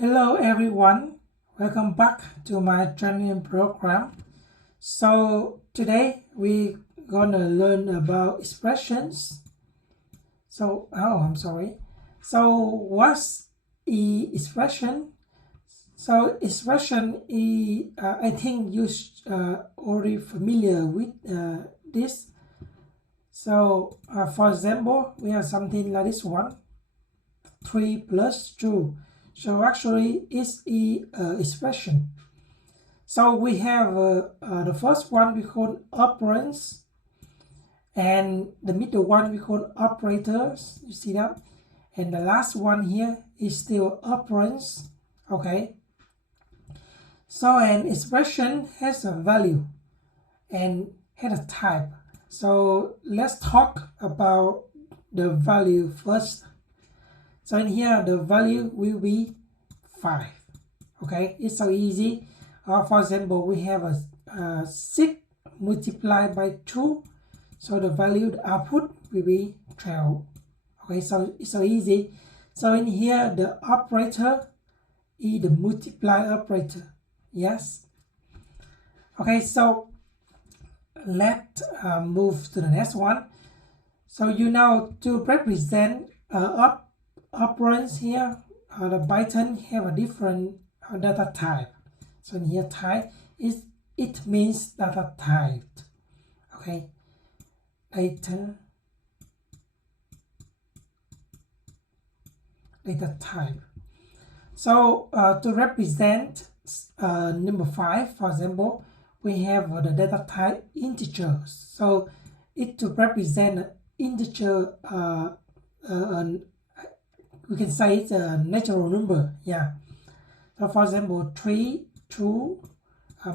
Hello everyone, welcome back to my training program. So today we're gonna learn about expressions. So what's expression? So expression is I think you already familiar with this. So for example, we have something like this one, 3 plus 2. So actually it's expression. So we have the first one we call operands, and the middle one we call operators. You see that? And the last one here is still operands. Okay. So an expression has a value and has a type. So let's talk about the value first. So in here the value will be 5. Okay, it's so easy. For example, we have a 6 multiplied by 2, so the value, the output will be 12. Okay, so it's so easy. So in here the operator is the multiply operator. Yes. Okay, so let's move to the next one. So you know, to represent operands here, the Python have a different data type. So in here type is it means data type. Okay, data type. So to represent number 5, for example, we have the data type integers. So it to represent an integer, we can say it's a natural number. Yeah. So for example, 3, 2,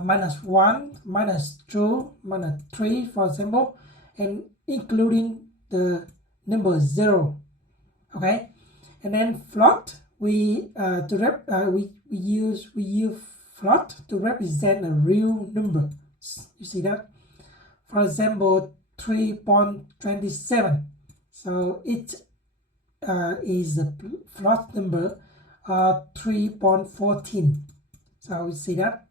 minus 1, minus 2, minus 3, for example, and including the number 0. Okay, and then float, we use float to represent a real number. You see that? For example, 3.27. So it is a float number 3.14. So we see that.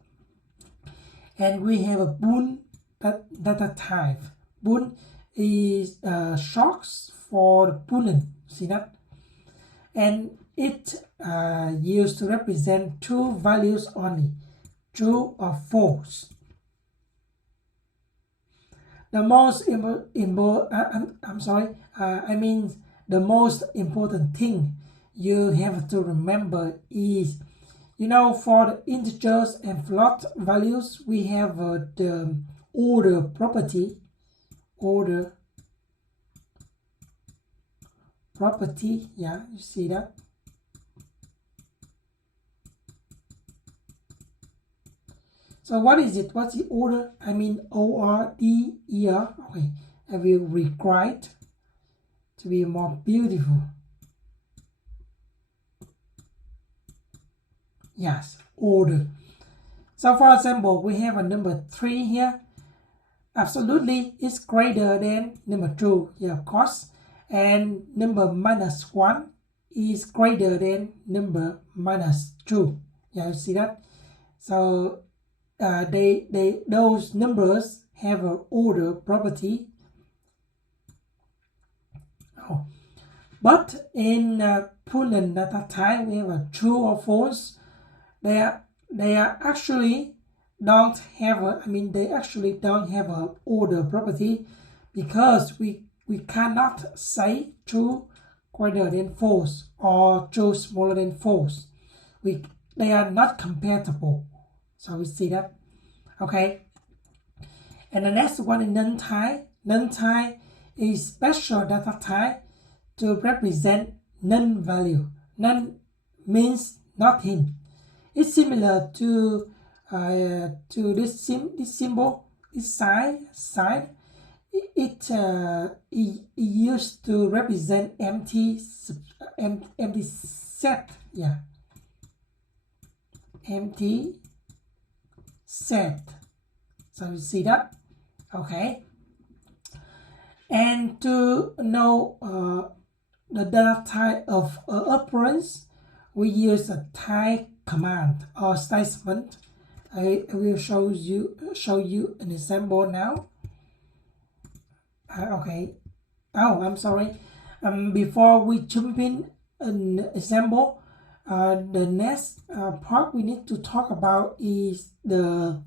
And we have a bool data type. Bool is short for boolean. See that? And it used to represent 2 values only, true or false. The most the most important thing you have to remember is, you know, for the integers and float values, we have the order property. Yeah, you see that? So what is it? What's the order? I mean O-R-D-E-R. Okay, I will rewrite to be more beautiful. Yes, order. So for example, we have a number 3 here. Absolutely, it's greater than number 2. Yeah, of course. And number minus 1 is greater than number minus 2. Yeah, you see that? So those numbers have an order property. Oh. But in Boolean data type, we have a true or false. They are actually don't have a order property, because we cannot say true greater than false or true smaller than false. They are not compatible. So we see that. Okay. And the next one is none type. None type is special data type to represent none value. None means nothing. It's similar to this symbol, this sign. It used to represent empty set. Yeah, empty set. So you see that? Okay. And to know the data type of operands, we use a type command or statement. I will show you an example now. Okay. Oh, I'm sorry. Before we jump in an example, the next part we need to talk about is the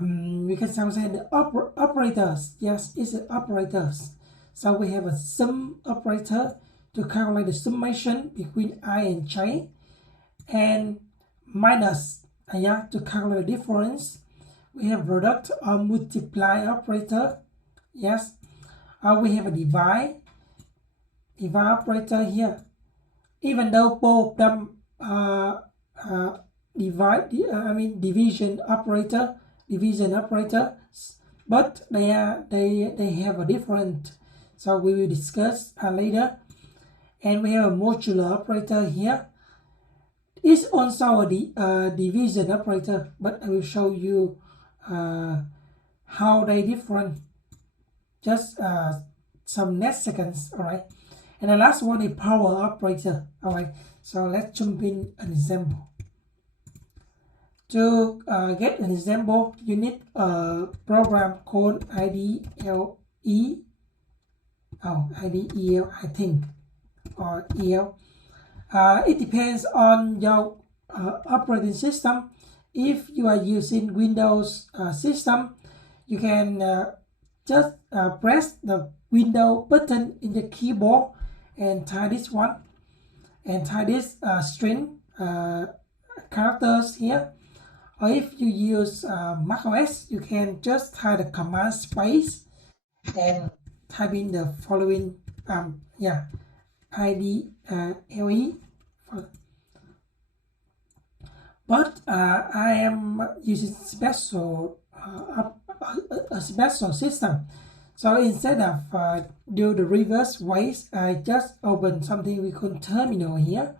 we can say the operators. Yes, it's the operators. So we have a sum operator to calculate the summation between I and j, and minus to calculate the difference. We have product or multiply operator. Yes. We have a divide operator here. Even though both of them division operator, but they have a different. So we will discuss later. And we have a modular operator here. It's also a division operator, but I will show you how they different. Just some next seconds. All right. And the last one is power operator. All right. So let's jump in an example. To get an example, you need a program called IDLE. IDEL, I think, or EL. It depends on your operating system. If you are using Windows system, you can just press the window button in the keyboard and type this one and type this string characters here. Or if you use macOS, you can just type the command space and type in the following IDLE. But I am using a special system. So instead of do the reverse ways, I just open something we call terminal here.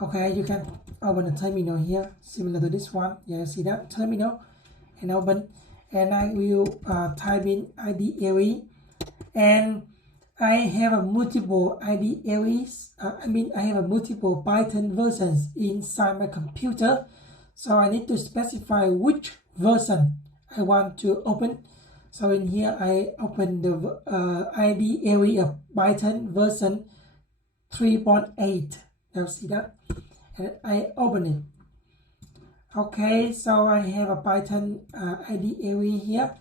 Okay, you can open a terminal here, similar to this one. Yeah, see that terminal, and open, and I will type in IDLE, and I have a multiple IDLEs. I have a multiple Python versions inside my computer, so I need to specify which version I want to open. So in here I open the IDLE of Python version 3.8. Now see that, and I open it. Okay, so I have a Python IDLE here.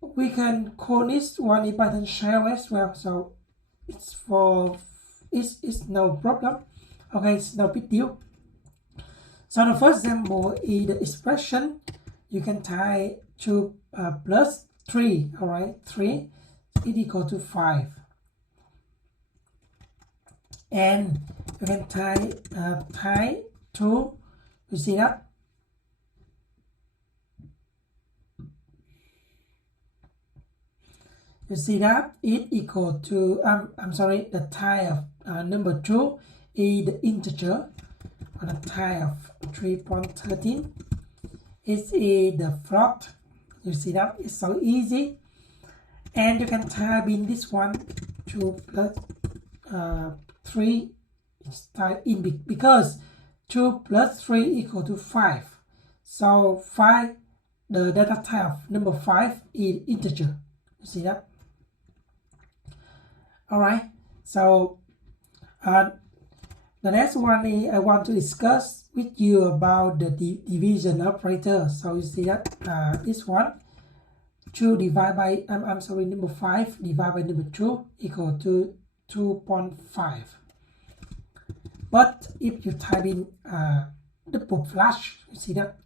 We can call this one a Python shell as well, so it's no problem. Okay, it's no big deal. So the first example is the expression. You can type 2 plus 3. All right, 3 is equal to 5, and you can type 2. You see that? You see that it equal to the type of number 2 is the integer, or the type of 3.13 is the float. You see that it's so easy, and you can type in this one 2 plus 3 is type in because 2 plus 3 equal to 5. So 5, the data type of number 5 is integer. You see that? All right. So the next one is I want to discuss with you about the division operator. So you see that this one, 2 divided by number 5 divided by number 2 equal to 2.5. But if you type in double flash, you see that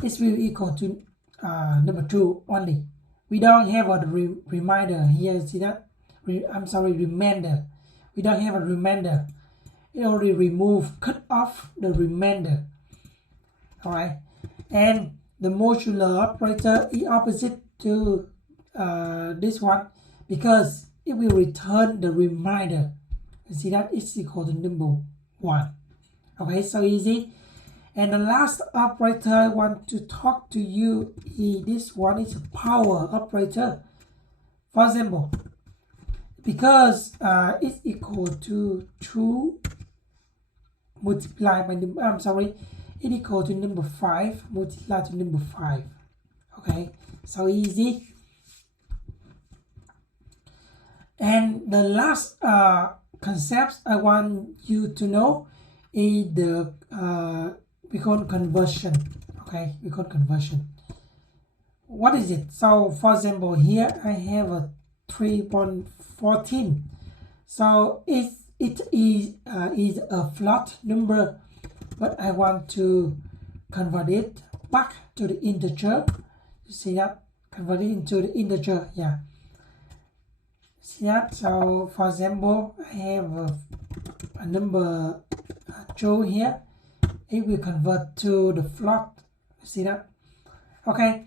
it will equal to number 2 only. We don't have a reminder here. You see that? Remainder. We don't have a remainder. It already cut off the remainder. All right, and the modular operator is opposite to this one because it will return the remainder. You see that it's equal to number 1. Okay, so easy. And the last operator I want to talk to you is this one. Is a power operator. For example, because it's equal to 2 multiplied by it equal to number 5 multiplied to number 5. Okay, so easy. And the last concept I want you to know is the Bicon conversion. Okay, Bicon conversion. What is it? So for example, here I have a 3.14. So it is a float number, but I want to convert it back to the integer. You see that? Convert it into the integer. Yeah. See that? So for example, I have a number 2 here. It will convert to the float. See that? Okay.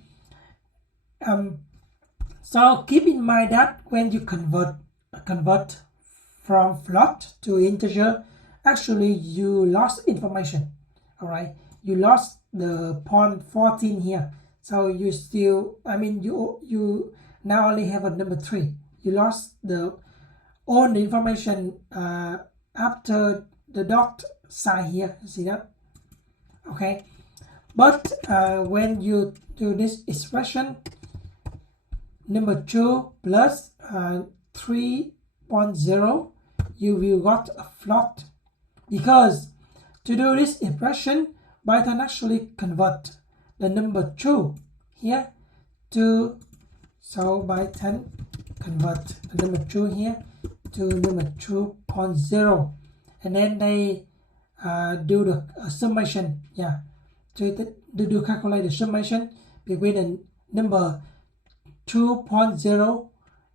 So keep in mind that when you convert from float to integer, actually you lost information. All right, you lost the 0.14 here. So you still, you now only have a number 3. You lost all the information after the dot sign here. You see that? Okay, but when you do this expression, number 2 plus 3.0, you will got a float, because to do this expression, Python actually convert the number 2 here to, so Python convert the number 2 here to number 2.0, and then they do the summation, to do calculate the summation between the number 2.0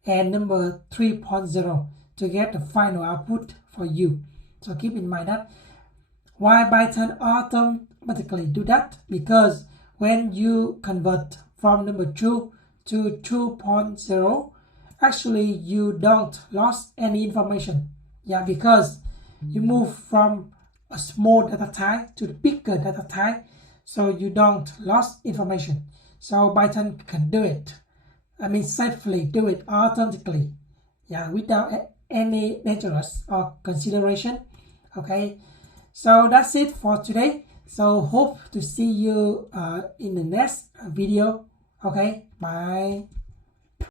and number 3.0 to get the final output for you. So keep in mind that. Why Python automatically do that? Because when you convert from number 2 to 2.0, actually you don't lost any information. Because you move from a small data type to the bigger data type, so you don't lost information. So Python can do it. Safely do it automatically, without any dangerous or consideration. Okay, so that's it for today. So hope to see you in the next video. Okay, bye.